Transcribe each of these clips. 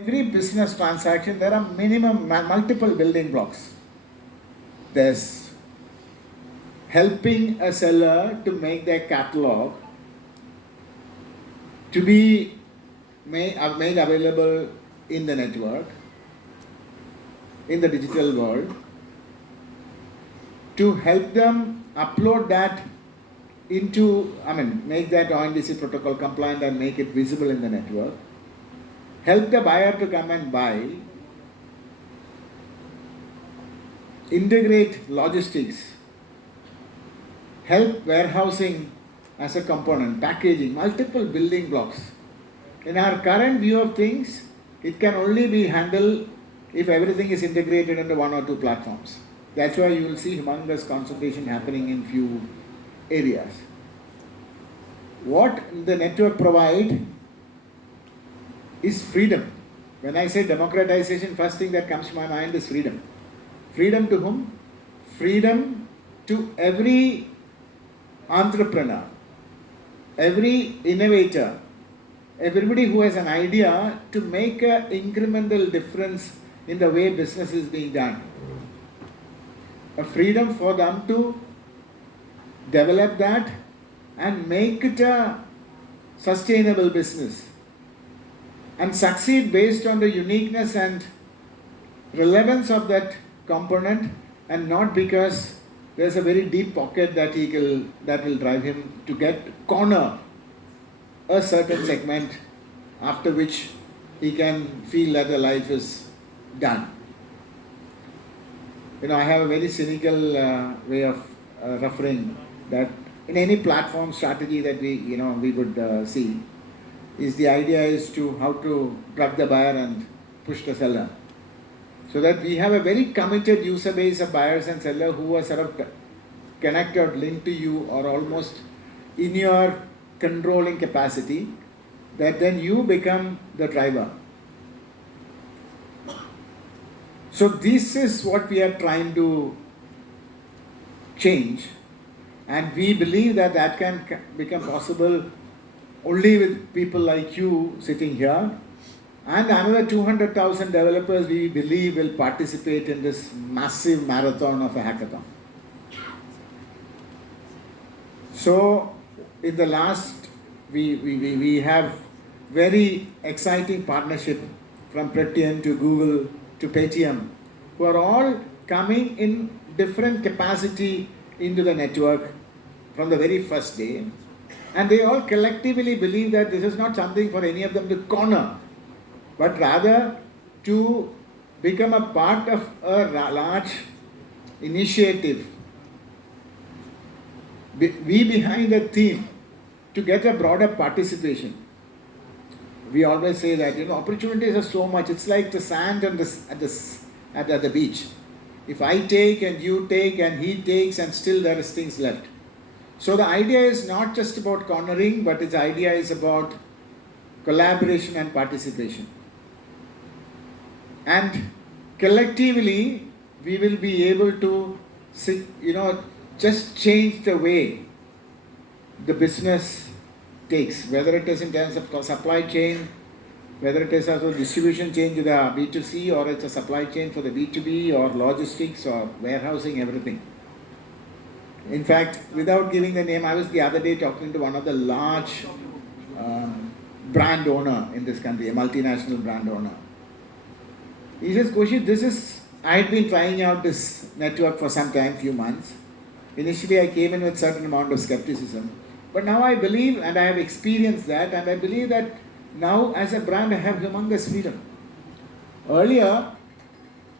Every business transaction, there are multiple building blocks. There's helping a seller to make their catalog to be made available in the network, in the digital world, to help them upload that into, make that ONDC protocol compliant and make it visible in the network, help the buyer to come and buy, integrate logistics, help warehousing as a component, packaging, multiple building blocks. In our current view of things, it can only be handled if everything is integrated into one or two platforms. That's why you will see humongous concentration happening in few areas. What the network provides is freedom. When I say democratization, first thing that comes to my mind is freedom. Freedom to whom? Freedom to every entrepreneur, every innovator, everybody who has an idea to make an incremental difference in the way business is being done. A freedom for them to develop that and make it a sustainable business and succeed based on the uniqueness and relevance of that component, and not because there's a very deep pocket that will drive him to corner a certain segment, after which he can feel that the life is done. I have a very cynical way of referring that in any platform strategy that we would see, is the idea is to how to drug the buyer and push the seller. So that we have a very committed user base of buyers and sellers who are sort of connected, linked to you, or almost in your controlling capacity, that then you become the driver. So this is what we are trying to change, and we believe that that can become possible only with people like you sitting here, and another 200,000 developers we believe will participate in this massive marathon of a hackathon. So in the last, we have very exciting partnership from Pretian to Google to Paytm, who are all coming in different capacity into the network from the very first day. And they all collectively believe that this is not something for any of them to corner, but rather to become a part of a large initiative. We behind the theme to get a broader participation. We always say that opportunities are so much. It's like the sand at the beach. If I take and you take and he takes, and still there is things left. So the idea is not just about cornering, but the idea is about collaboration and participation. And collectively, we will be able to just change the way the business takes, whether it is in terms of supply chain, whether it is also distribution chain to the B2C, or it's a supply chain for the B2B, or logistics, or warehousing, everything. In fact, without giving the name, I was the other day talking to one of the large brand owner in this country, a multinational brand owner. He says, Koshi, I had been trying out this network for some time, few months. Initially, I came in with certain amount of skepticism. But now I believe, and I have experienced that, and I believe that now as a brand I have humongous freedom. Earlier,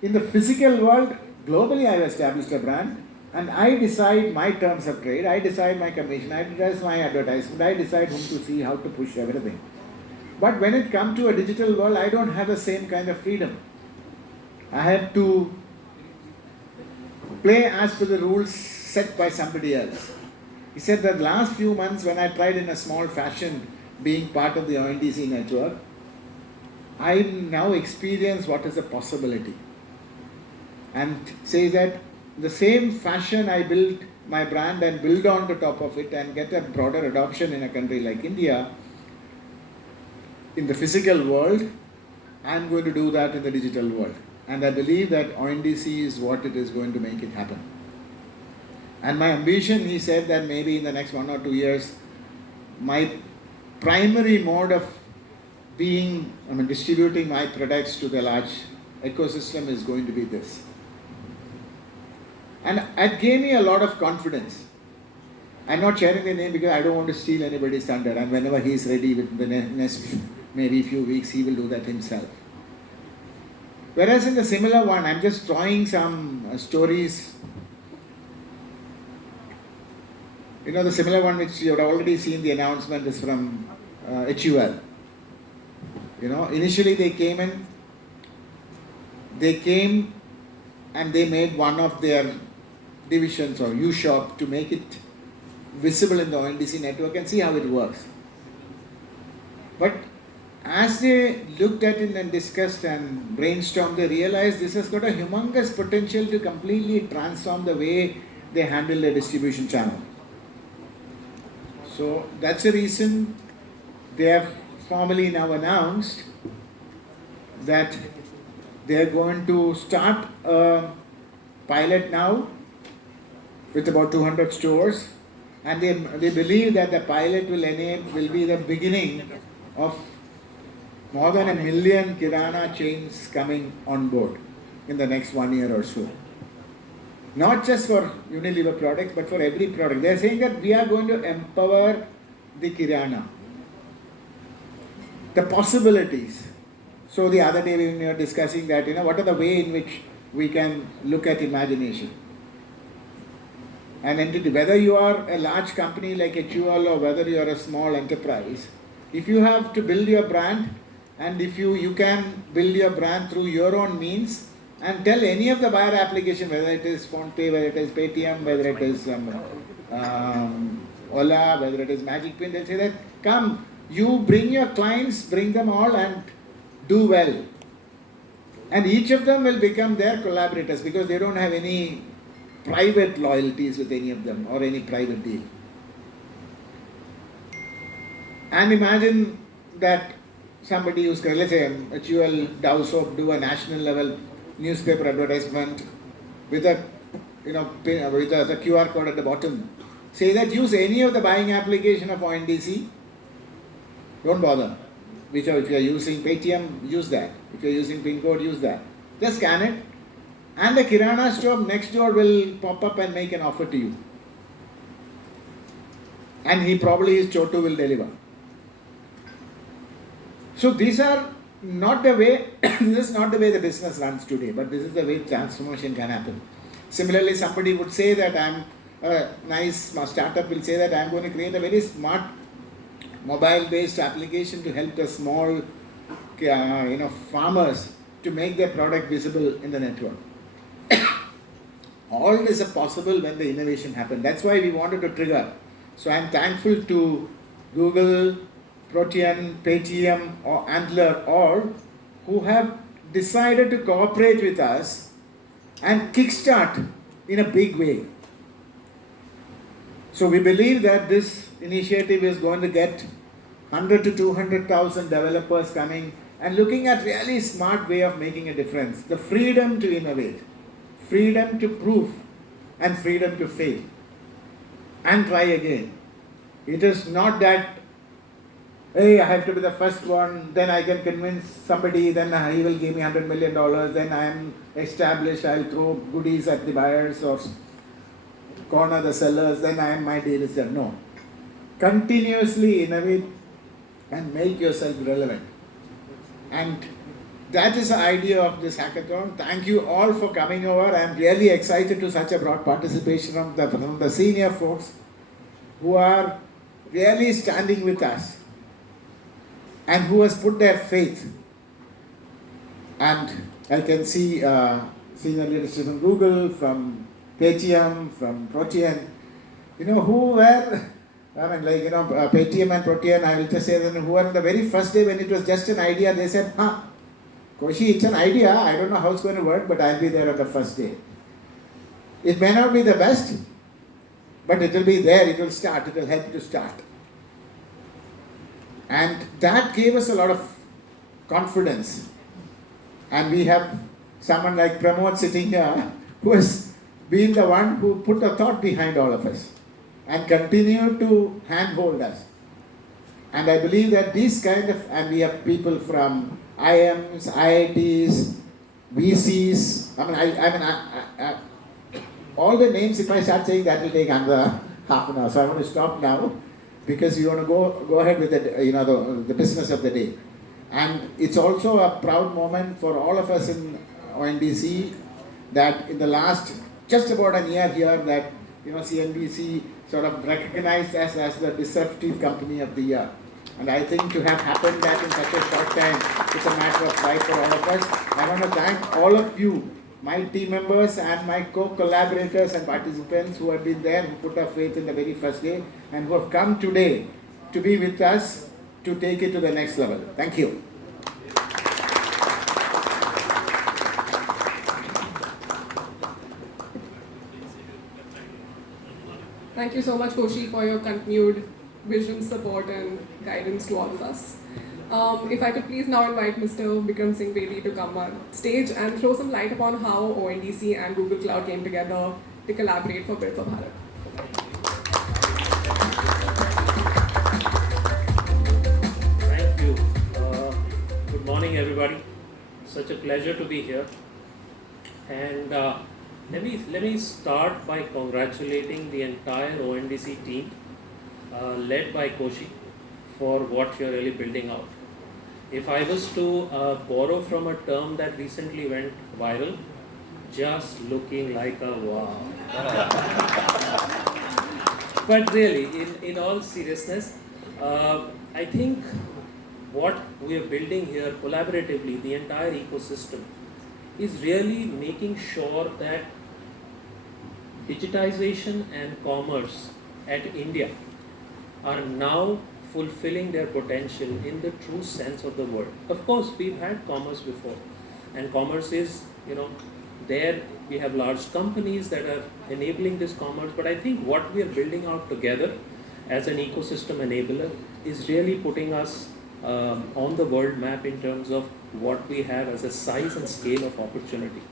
in the physical world, globally I have established a brand, and I decide my terms of trade, I decide my commission, I decide my advertisement, I decide whom to see, how to push everything. But when it comes to a digital world, I don't have the same kind of freedom. I have to play as per the rules set by somebody else. He said that last few months when I tried in a small fashion being part of the ONDC network, I now experience what is the possibility. And says that the same fashion I built my brand and build on the top of it and get a broader adoption in a country like India, in the physical world, I'm going to do that in the digital world. And I believe that ONDC is what it is going to make it happen. And my ambition, he said that maybe in the next 1 or 2 years, my primary mode of distributing my products to the large ecosystem is going to be this. And it gave me a lot of confidence. I'm not sharing the name because I don't want to steal anybody's thunder. And whenever he's ready with the next maybe few weeks, he will do that himself. Whereas in the similar one, I'm just drawing some stories. The similar one which you have already seen the announcement is from HUL. Initially they came and they made one of their divisions or U-shop to make it visible in the ONDC network and see how it works. But as they looked at it and discussed and brainstormed, they realized this has got a humongous potential to completely transform the way they handle their distribution channel. So that's the reason they have formally now announced that they are going to start a pilot now with about 200 stores, and they believe that the pilot will be the beginning of more than 1 million Kirana chains coming on board in the next 1 year or so. Not just for Unilever products, but for every product. They are saying that we are going to empower the Kirana. The possibilities. So the other day we were discussing that, what are the way in which we can look at imagination. An entity, whether you are a large company like HUL or whether you are a small enterprise, if you have to build your brand, and if you can build your brand through your own means, and tell any of the buyer application, whether it is PhonePe, whether it is Paytm, whether it is Ola, whether it is Magic Pin, they'll say that, come, you bring your clients, bring them all and do well. And each of them will become their collaborators because they don't have any private loyalties with any of them or any private deal. And imagine that somebody who's, let's say, HUL, Dow Soap do a national level newspaper advertisement with a with a QR code at the bottom. Say that use any of the buying application of ONDC. Don't bother. If you are using Paytm, use that. If you are using PIN code, use that. Just scan it, and the Kirana store next door will pop up and make an offer to you. And his Chotu will deliver. So these are not the way, this is not the way the business runs today, but this is the way transformation can happen. Similarly, somebody would say that startup will say that I'm going to create a very smart mobile-based application to help the small farmers to make their product visible in the network. All this is possible when the innovation happened. That's why we wanted to trigger. So I'm thankful to Google, Protean, Paytm, or Antler, all who have decided to cooperate with us and kickstart in a big way. So we believe that this initiative is going to get 100 to 200,000 developers coming and looking at really smart way of making a difference. The freedom to innovate, freedom to prove, and freedom to fail and try again. It is not that, hey, I have to be the first one, then I can convince somebody, then he will give me $100 million, then I am established, I'll throw goodies at the buyers or corner the sellers, then my deal is done. No. Continuously innovate and make yourself relevant. And that is the idea of this hackathon. Thank you all for coming over. I am really excited to such a broad participation from the senior folks who are really standing with us and who has put their faith. And I can see senior leadership from Google, from Paytm, from Protean, who were, Paytm and Protean, I will just say that who were on the very first day when it was just an idea, they said, Koshi, it's an idea, I don't know how it's going to work, but I'll be there on the first day. It may not be the best, but it will be there, it will start, it will help to start. And that gave us a lot of confidence And we have someone like Pramod sitting here who has been the one who put the thought behind all of us and continue to handhold us. And I believe that these kind of, and we have people from IMs, IITs, VCs, all the names, if I start saying that will take another half an hour. So I want to stop now because you want to go ahead with the business of the day. And it's also a proud moment for all of us in ONDC that in the last just about a year here that CNBC sort of recognized us as the disruptive company of the year. And I think to have happened that in such a short time, it's a matter of pride for all of us. I want to thank all of you, my team members and my co-collaborators and participants who have been there, who put their faith in the very first day and who have come today to be with us to take it to the next level. Thank you. Thank you so much, Koshi, for your continued vision, support, and guidance to all of us. If I could please now invite Mr. Bikram Singh Bedi to come on stage and throw some light upon how ONDC and Google Cloud came together to collaborate for Build for Bharat. Thank you. Good morning, everybody. Such a pleasure to be here. And let me start by congratulating the entire ONDC team, led by Koshi, for what you're really building out. If I was to borrow from a term that recently went viral, just looking like a wow. But really, in all seriousness, I think what we are building here collaboratively, the entire ecosystem, is really making sure that digitization and commerce at India are now fulfilling their potential in the true sense of the word. Of course, we've had commerce before, and commerce is, there we have large companies that are enabling this commerce, but I think what we are building out together as an ecosystem enabler is really putting us on the world map in terms of what we have as a size and scale of opportunity.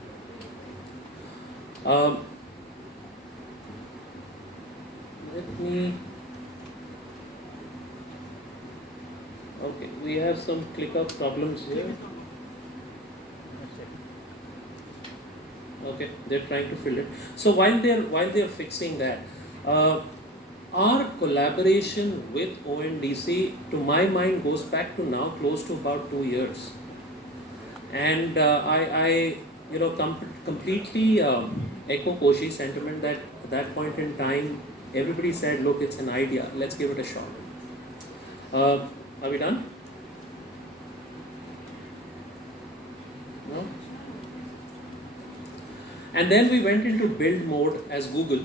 Okay, we have some ClickUp problems here. Okay, they're trying to fill it. So while they're fixing that, our collaboration with ONDC, to my mind, goes back to now close to about 2 years, and I completely echo Koshi's sentiment that at that point in time, everybody said, "Look, it's an idea. Let's give it a shot." Are we done? No? And then we went into build mode as Google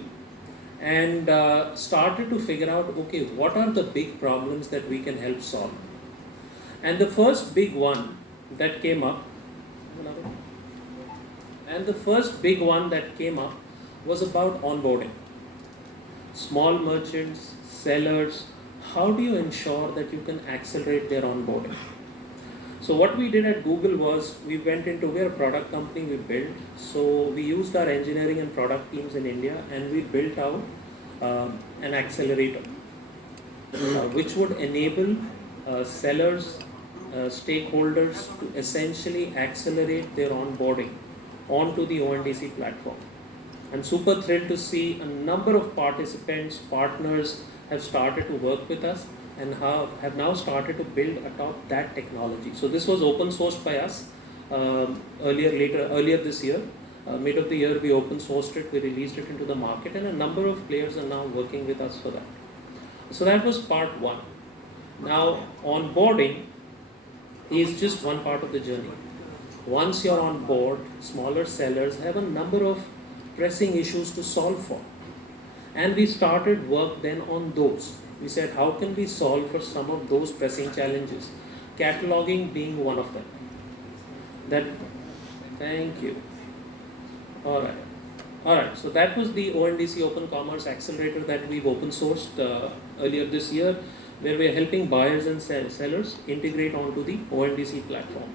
and started to figure out, okay, what are the big problems that we can help solve? And the first big one that came up, was about onboarding. Small merchants, sellers, how do you ensure that you can accelerate their onboarding? So what we did at Google was, we're a product company, we built. So we used our engineering and product teams in India, and we built out an accelerator, which would enable sellers, stakeholders to essentially accelerate their onboarding onto the ONDC platform. I'm super thrilled to see a number of participants, partners have started to work with us and have now started to build atop that technology. So this was open sourced by us earlier this year. Mid of the year we open sourced it, we released it into the market, and a number of players are now working with us for that. So that was part one. Now onboarding is just one part of the journey. Once you're on board, smaller sellers have a number of pressing issues to solve for. And we started work then on those. We said, how can we solve for some of those pressing challenges? Cataloging being one of them. Thank you. All right. So that was the ONDC Open Commerce Accelerator that we've open sourced earlier this year, where we're helping buyers and sellers integrate onto the ONDC platform.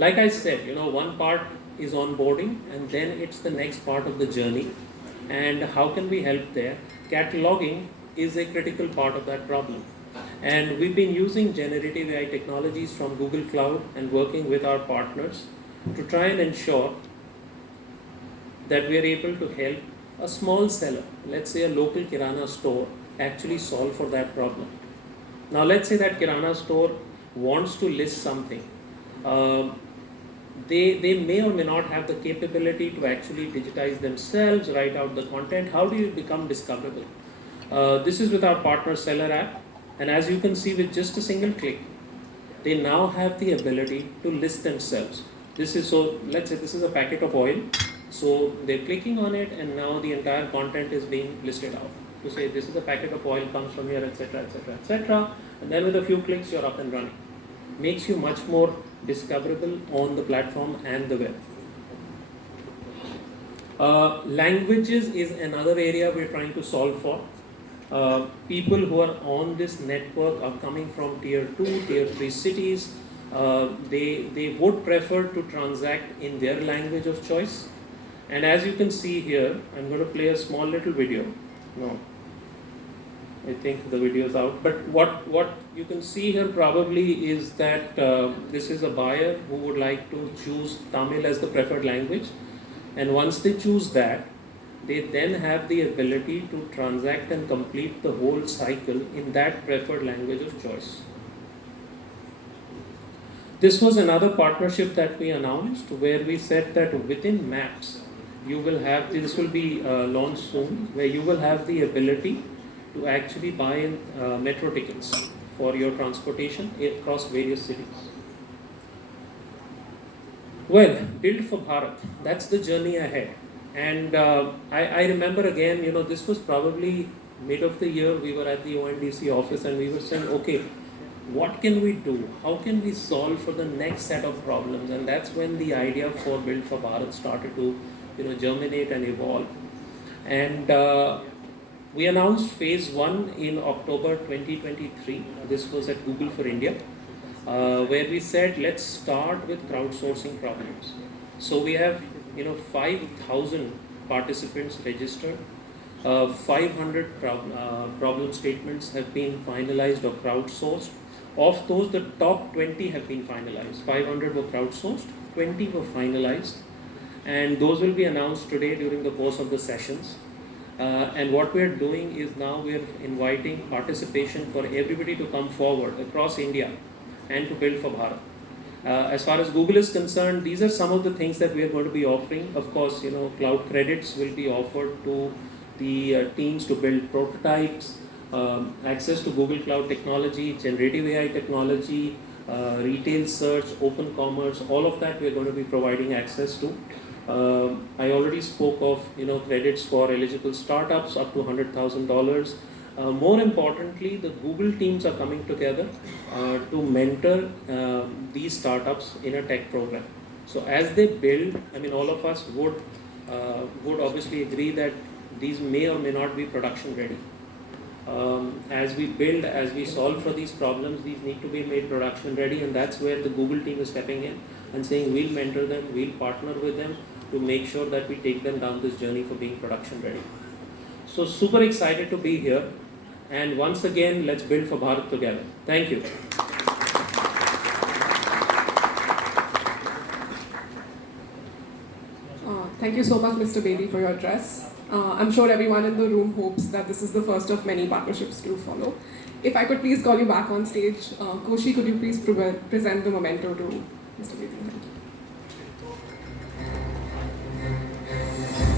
Like I said, one part is onboarding, and then it's the next part of the journey. And how can we help there? Cataloging is a critical part of that problem. And we've been using generative AI technologies from Google Cloud and working with our partners to try and ensure that we are able to help a small seller, let's say a local kirana store, actually solve for that problem. Now, let's say that kirana store wants to list something. They may or may not have the capability to actually digitize themselves, write out the content. How do you become discoverable? This is with our partner seller app, and as you can see, with just a single click, they now have the ability to list themselves. Let's say this is a packet of oil. So they're clicking on it, and now the entire content is being listed out to say this is a packet of oil, comes from here, etc., etc., etc. And then with a few clicks, you're up and running. Makes you much more discoverable on the platform and the web. Languages is another area we're trying to solve for. People who are on this network are coming from tier 2, tier 3 cities. They would prefer to transact in their language of choice. And as you can see here, I'm going to play a small little video. No, I think the video is out. But what you can see here probably is that this is a buyer who would like to choose Tamil as the preferred language. And once they choose that, they then have the ability to transact and complete the whole cycle in that preferred language of choice. This was another partnership that we announced where we said that within Maps, you will have, this will be launched soon, where you will have the ability to actually buy in metro tickets for your transportation across various cities. Well, build for Bharat, that's the journey ahead. And I remember again, this was probably mid of the year, we were at the ONDC office and we were saying, okay, what can we do? How can we solve for the next set of problems? And that's when the idea for Build for Bharat started to germinate and evolve. And we announced phase 1 in October 2023. This was at Google for India, where we said, let's start with crowdsourcing problems. So we have 5,000 participants registered. 500 problem statements have been finalized or crowdsourced. Of those, the top 20 have been finalized. 500 were crowdsourced, 20 were finalized. And those will be announced today during the course of the sessions. And what we're doing is now we're inviting participation for everybody to come forward across India and to build for Bharat. As far as Google is concerned, these are some of the things that we are going to be offering. Of course, cloud credits will be offered to the teams to build prototypes, access to Google Cloud technology, generative AI technology, retail search, open commerce, all of that we're going to be providing access to. I already spoke of credits for eligible startups up to $100,000. More importantly, the Google teams are coming together to mentor these startups in a tech program. So as they build, all of us would obviously agree that these may or may not be production ready. As we build, as we solve for these problems, these need to be made production ready, and that's where the Google team is stepping in and saying we'll mentor them, we'll partner with them to make sure that we take them down this journey for being production ready. So super excited to be here, and once again, let's build for Bharat together. Thank you. Thank you so much, Mr. Bedi, for your address. I'm sure everyone in the room hopes that this is the first of many partnerships to follow. If I could please call you back on stage. Koshi, could you please present the memento to Mr. Bedi? Thank you.